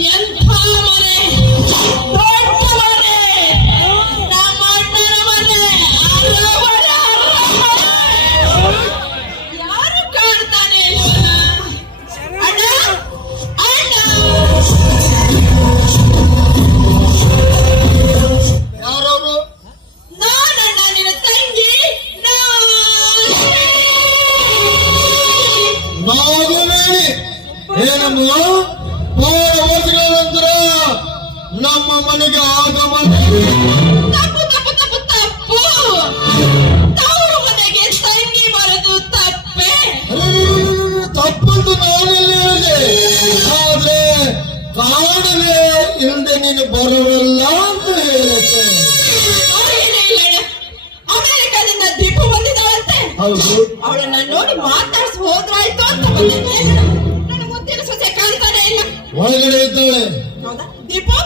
Yeah. ಕಾರಣವೇ ಇಲ್ಲದೆ ನೀನು ಬರೋಲ್ಲ ಅಂತ ಅಣ್ಣ. ಅಮೆರಿಕದಿಂದ ದೀಪ ಬಂದಿದ್ದಾಳಂತೆ. ಹೌದು. ಅವಳನ್ನ ನೋಡಿ ಮಾತಾಡ್ಸಿ ಹೋದ್ರಾಯ್ತು ಅಂತ ಬಂದಿದ್ದೆ. ನನ್ನ ಮುದ್ದಿನ ಸೊಸೆ ಕಾಣ್ತಾನೆ ಇಲ್ಲ. ಒಳಗಡೆ ಇದ್ದಾಳೆ. ಹೌದಾ? ದೀಪು?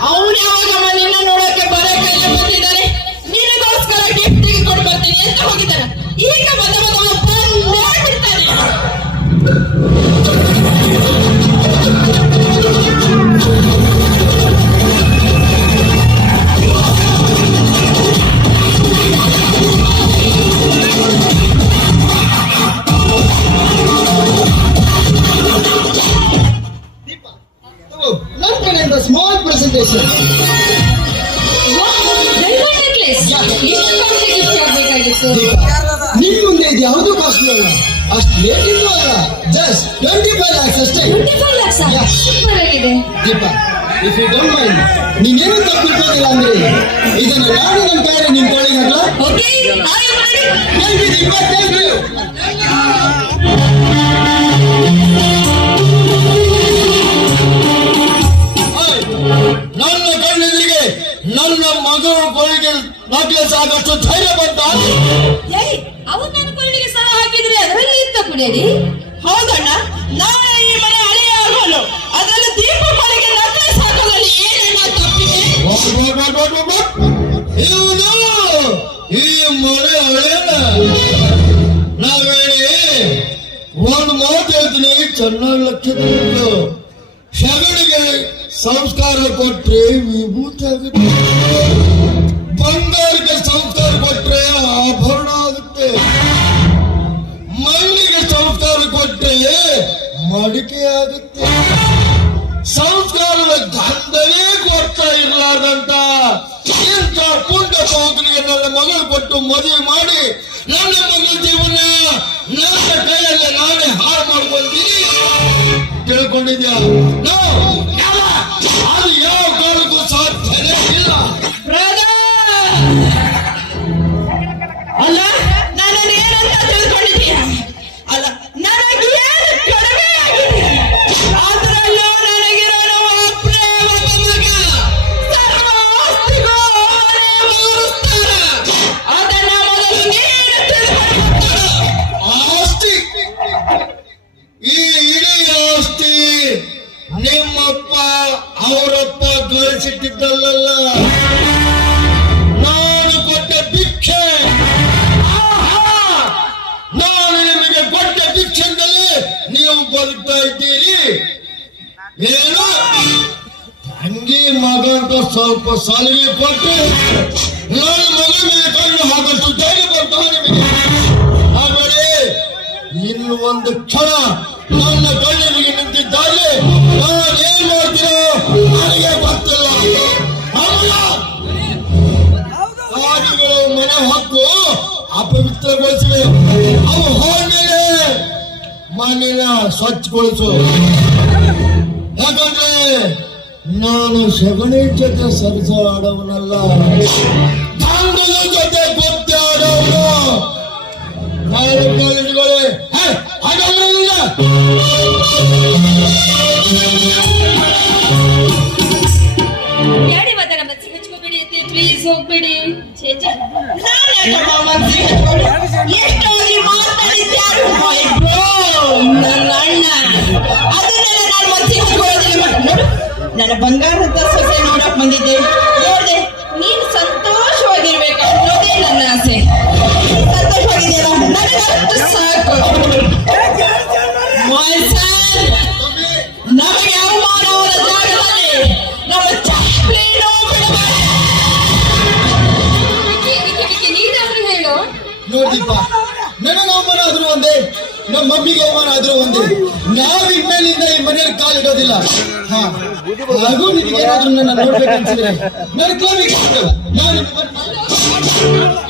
ಇಲ್ವಲ್ಲ ಅದೇ ಯಾವುದೂ ಕಾಸ್ಟ್ಲಿ ಅಲ್ಲ ಅಷ್ಟು ರೇಟಿಂದು ಅಲ್ಲ? ಜಸ್ಟ್ ಟ್ವೆಂಟಿ ಫೈವ್ ಲ್ಯಾಕ್ಸ್ ಅಷ್ಟೇ. ಸೂಪರ್ ಆಗಿದೆ. Deepa if you don't mind ನೀನೇನು ತಪ್ಪಿರ್ಬೋದಿಲ್ಲ ಅಂದ್ರೆ? ಇದನ್ನ ನಾನು ನನ್ನ ಕೈಯಲ್ಲಿ ನಿನ್ ತೊಳಿಗೆ ಅಲ್ಲ ಓಕೆ ದೀಪ ಥ್ಯಾಂಕ್ ಯು ನನ್ನ ಕಣ್ಣೆದುರಿಗೆ ನನ್ನ ಮಗಳು ಕೊಳಿಗೆ ನಕ್ಲೆಸ್ ಆಗಷ್ಟು ಧೈರ್ಯ ಬಂತ? ಅದರಲ್ಲಿ ಹೌದಣ್ಣ ನಾಳೆ ಈ ಮನೆ ಹಳೆಯ ಆಗೋನು ಅದರಲ್ಲಿ ದೀಪ ಮನೆಗೆ ನಕ್ಲೆಸ್ ಹಾಕೋದ್ರಲ್ಲಿ ತಪ್ಪಿದೆ ಇವನು ಈ ಮನೆ ಹಳೆಯ ನಾವೇಳಿ ಒಂದು ಮಾತು ಹೇಳ್ತೀನಿ. ಚೆನ್ನಾಗಿ ಲಕ್ಷ ಶಗಣಿಗೆ ಸಂಸ್ಕಾರ ಕೊಟ್ರೆ ವಿಭೂತಿ ಆಗುತ್ತೆ. ಬಂಗಾರಕ್ಕೆ ಸಂಸ್ಕಾರ ಕೊಟ್ರೆ ಮಡಿಕೆಯಾಗುತ್ತೆ. ಸಂಸ್ಕಾರದ ಗಂಧವೇ ಕೊಡ್ತಾ ಇರಲಾರ್ದಂತ ಇಂಥ ಪುಂಡ ಪೌತ್ರಿಗೆ ನನ್ನ ಮಗಳು ಕೊಟ್ಟು ಮದುವೆ ಮಾಡಿ ನನ್ನ ಮಗಳ ಜೀವನ ನನ್ನ ಕೈಯಲ್ಲಿ ನಾನೇ ಹಾಳು ಮಾಡ್ಕೊಂತೀನಿ ತಿಳ್ಕೊಂಡಿದ್ಯಾ? ಈ ಇಡೀ ಆಸ್ತಿ ನಿಮ್ಮಪ್ಪ, ಅವರಪ್ಪ ಗಳಿಸಿಟ್ಟಿದ್ದಲ್ಲ ನಾನು ಕೊಟ್ಟ ಭಿಕ್ಷೆ! ನಾನು ನಿಮಗೆ ಕೊಟ್ಟ ಭಿಕ್ಷೆಯಿಂದಲೇ ನೀವು ಬದುಕ್ತಾ ಇದ್ದೀರಿ. ಏನು? ತಂಗಿ ಮಗ ಅಂತ ಸ್ವಲ್ಪ ಸಾಲಿಗೆ ಕೊಟ್ಟು ನಾನು ಮಗ ಕಣ್ಣು ಹಾಕಷ್ಟು ಧೈರ್ಯ ಬರ್ತಾನೆ ನಿಮಗೆ? ಇನ್ನು ಒಂದು ಕ್ಷಣ ನನ್ನ ಕಣ್ಣಿಗೆ ನಿಂತಿದ್ದಾರೆ ಏನ್ ಮಾಡ್ತೀರೋ ನನಗೆ ಗೊತ್ತಿಲ್ಲ! ಕಾಗೆಗಳು ಮನೆ ಹಕ್ಕು ಅಪವಿತ್ರಗೊಳಿಸಿವೆ. ಅವು ಹೋದ್ಮೇಲೆ ಮನೆಯ ಸ್ವಚ್ಛಗೊಳಿಸು. ಯಾಕಂದ್ರೆ ನಾನು ಸಗಣಿ ಜೊತೆ ಸರಸ ನೋಡಿಪ್ಪ ನನಗೆ ಅವಮಾನ ಆದ್ರೂ ನಮ್ಮ ಮಮ್ಮಿಗೆ ಅವಮಾನ ಆದ್ರೂ ಒಂದೇ. ನಾವು ಇನ್ಮೇಲಿಂದ ಈ ಮನೆಯಲ್ಲಿ ಕಾಲಿಡೋದಿಲ್ಲ. ಹಾ, ಹಾಗೂ ನನ್ನ ನೋಡ್ಬೇಕನ್ಸಿದ್ರೆ ನನ್ನ ಕ್ಲಬಿಗೆ ನಾನು ನಿನ್ನ ಬರ್ತೀನಿ. ನೋಡಮ್ಮ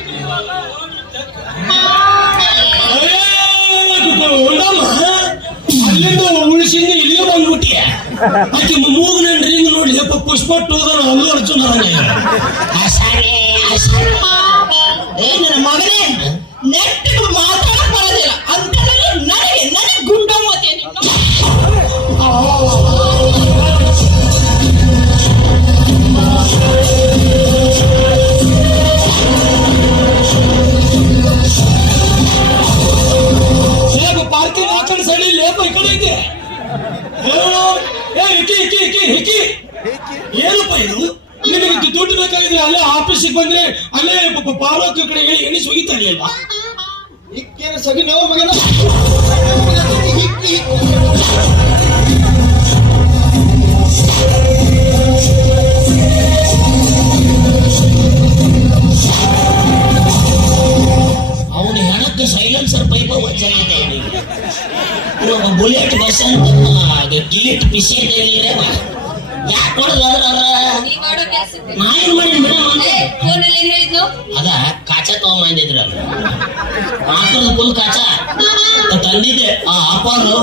ಆಕೆ ಮೂಗನ ರಿಂಗ್ ನೋಡಿ, ಯಪ್ಪ, ಪುಷ್ಪ ಟೂದನ ಅಲ್ಲು ಅರ್ಜುನ ಏ, ನನ್ನ ಮಗನೇ, ನೆಟ್ಟಿಗೆ ಮಾತಾಡಕ್ ಬರೋದಿಲ್ಲ. ಅಂತದಲ್ಲಿ ನನಗೆ ನನಗೆ ಪಾರ್ಕಿಂಗ್ ಆ ಕಡೆ ಸೈಡ್ ಈ ಕಡೆ ಐತೆ. ಹಿಕಿ ಹಿಕ್ಕಿ ಹಿಕ್ಕಿ ಹಿಕ್ಕಿ ಏನಪ್ಪ ಇದು? ನಿಮಗೆ ದುಡ್ಡು ಬೇಕಾಗಿದ್ರೆ ಅಲ್ಲೇ ಆಫೀಸಿಗೆ ಬಂದ್ರೆ ಅಲ್ಲೇ ಪಾಲಕ ಕಡೆ ಹೇಳಿ ಎಣಿಸಿ ಹೋಗಿತಾ ಇರ್ಲಿಲ್ವಾ ಸಗಿ ನೋವು ಮಗನ? ಅದ ಕಾಚ ತಗೊಂಬಂದಿದ್ರ ಆಕಳ ಫುಲ್ ಕಾಚ. ತಂದಿದ್ದೆ. ಆ ಅಪ್ಪಾರು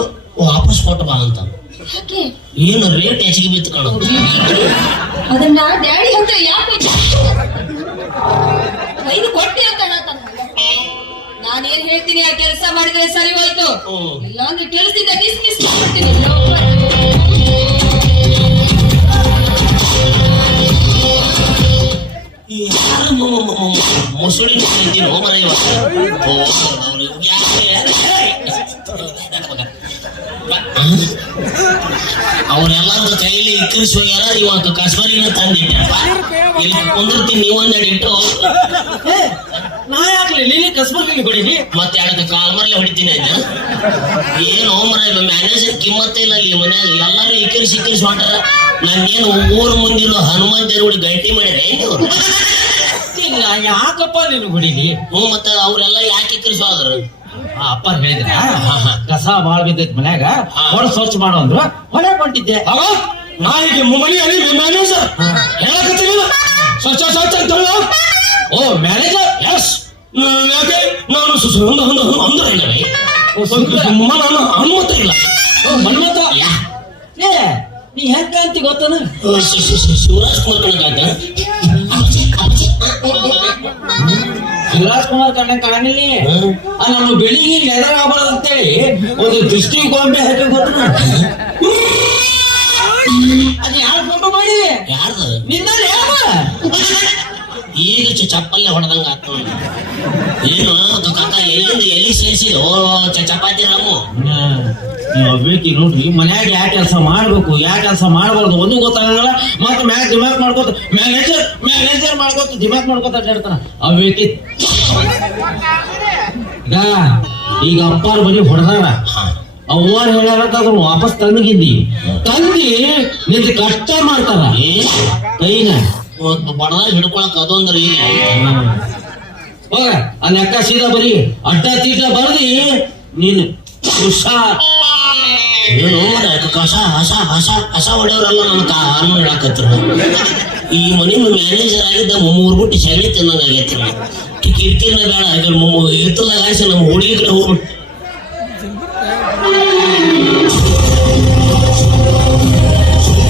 ವಾಪಸ್ ಕೊಟ್ಟ ಬಾ ಅಂತ. ಏನು ರೇಟ್ ಹೆಚ್ಚಿಗೆ ಬಿತ್ತು ಕಣ. ಅದನ್ನ ಡ್ಯಾಡಿ ಹತ್ರ ಯಾಕೆ ಐದು ಕೊಟ್ಟೆ ಅಂತ ನಾನೇನ್ ಹೇಳ್ತೀನಿ ಆ ಕೆಲಸ ಮಾಡಿದ್ರೆ ಸರಿ ಹೋಯ್ತು. ಇಲ್ಲಾಂದ್ರೆ ಕೆಲಸದಿಂದ ಡಿಸ್ಮಿಸ್ ಮಾಡ್ತೀನಿ. ಮುಸುಳಿ ನಿಂತೀನಿ ಹೋಮರ ಅವರೆಲ್ಲರ ಕೈಲಿ ಇಕ್ಕರಿಸಿ ಹೋಗ್ಯಾರ ಇವತ್ತು ಕಸ್ಬರಿನ ತಂದಿಟ್ಟಪ್ಪ ಇಲ್ಲಿ ಕುಂದಿರ್ತೀನಿ ನೀವೊಂದೆರಡು ಇಟ್ಟು ನಾ ಯಾಕ್ಲಿ ನೀನೇ ಕಸ್ಬರ್ಗಿಗೆ ಹೊಡಿಲಿ ಮತ್ತೆ ಅದಕ್ಕೆ ಕಾಲ್ ಮರಲೆ ಹೊಡಿತೀನಿ ಅಣ್ಣ ಏನು ಮರ ಮ್ಯಾನೇಜರ್ ಕಿಮ್ಮತ್ತೇ ಇಲ್ಲ ಇಲ್ಲಿ ಎಲ್ಲರೂ ಇಕ್ಕರಿಸಿ ಇಕ್ಕರಿಸಿ ಹೊಂಟಾರ ನಾನೇನು ಊರ ಮುಂದಿರೋ ಹನುಮಾನ್ ದೇವ್ರ ಗಂಟಿ ಮಾಡಿದ್ರೆ ನೀವು ನಾ ಯಾಕಪ್ಪ ನೀನು ಹೊಡೀನಿ ಹ್ಞೂ ಮತ್ತೆ ಅವರೆಲ್ಲ ಯಾಕೆ ಇಕ್ಕರಿಸಿ ಹೋದ್ರು ಆ ಅಪ್ಪ ಹೇಳಿದ್ರ? ಕಸ ಬಾಳ್ ಬಿದ್ದೈತ್ ಮನ್ಯಾಗ. ಹೊರ ಸ್ವಚ್ಛ ಮಾಡು ಅಂದ್ರು. ಹೊಳೆ ಹೊಂಟಿದ್ದೆ. ಅವ ನಾಯಿಗೆ ಮನೆ ಅಲ್ಲಿ ಮ್ಯಾನೇಜರ್. ಸ್ವಚ್ಛ ಸ್ವಚ್ಛ ಅಂತ ಹೇಳು. Oh manager? ಎಸ್. ಯಾಕೆ? ನಾನು ಸು- ಹಂದ ಒಂದು- ಒಂದು- ಅಂದ್ರೆ ಇಲ್ಲವೇ ನಾನು ಅನುಮತ ಇಲ್ಲ. ಮನ್ಮತ ಏ ನೀ ಹೆಂಗ ಅಂತ ಗೊತ್ತನ? ಶಿವರಾಜ್ ಕುಮಾರ್ ಕಣಗಾಯ್ತ ಕುಮಾರ್ ಕಣ್ಣ ಕಾಣಿಲ್ಲ ನಮ್ಮ ಬೆಳಿಗ್ಗೆ ಲೆದರ್ ಆಗ್ಬಾರ್ದು ಅಂತೇಳಿ ಒಂದು ದೃಷ್ಟಿ ಗೊಂಬೆ ಹಾಕಿ ಗೊತ್ತನ ಅದು ಯಾರು ಗೊಂಬೆ ಮಾಡಿ ಯಾರ್ದು? ನಿನ್ನಲ್ಲಿ ಈಗ ಚಪ್ಪಲ್ಲೇ ಹೊಡೆದಂಗ ಆತ ಏನು ಕಾಕ ಎಲ್ಲಿಂದ ಎಲ್ಲಿ ಸೇರಿಸಿದ ಓ ಚಪಾತಿ ರಾಮು. ಬೇಕಿ ನೋಡ್ರಿ ಮನ್ಯಾಗ ಯಾಕೆ ಕೆಲಸ ಮಾಡ್ಬೇಕು ಯಾಕೆ ಕೆಲಸ ಮಾಡಬಾರ್ದು ಒಂದು ಗೊತ್ತಾಗಲ್ಲ ಮತ್ತೆ ಮ್ಯಾಗ ದಿಮಾಕ್ ಮಾಡ್ಕೋತ ಮ್ಯಾನೇಜರ್ ಮ್ಯಾನೇಜರ್ ಮಾಡ್ಕೋತ ದಿಮಾಕ್ ಮಾಡ್ಕೋತ ಅಡ್ಡಾಡ್ತಾನ. ಅವೇಕಿ? ಈಗ ಈಗ ಅಪ್ಪಾರ ಬರೀ ಹೊಡೆದಾರ. ಅವ್ವಾರ ಹೇಳ್ಯಾರ ಅದನ್ನ ವಾಪಸ್ ತಂದಿದ್ದಿ ತಂದಿ ನಿಂದ ಕಷ್ಟ ಮಾಡ್ತಾರ. ಕೈನ. ಬಡದಾಗ ಹಿಡ್ಕೊಳಕ್ ಅದೊಂದ್ರಿ. ಹೋಗ ಆ ಲೆಕ್ಕ ಸೀದಾ ಬರೀ ಅಡ್ಡ ತೀಟ ಬರ್ದಿ ನೀನು ಹುಷಾರ್. ಏನು ಮಾರ್ರೆ, ಕಸ ಹಸ ಹಸ ಹಸ ಹೊಡೆಯವ್ರೆಲ್ಲ ನನ್ನ ಕಾರಣ ಹೇಳಕತ್ರ. ಈ ಮನೆ ಮ್ಯಾನೇಜರ್ ಆಗಿದ್ದ ಮೂರು ಬಿಟ್ಟು ಸೆಗಣಿ ತಿನ್ನಂಗ ಆಗೈತಿ ಕಿರಿಕಿರಿನ ಬೇಡ ಈಗ ಎತ್ತಲಾಗ ಆಯ್ಸ ನಮ್ಮ ಹುಡುಗಿ ಕಡೆ ಹೋಗ್ಬಿಟ್ಟು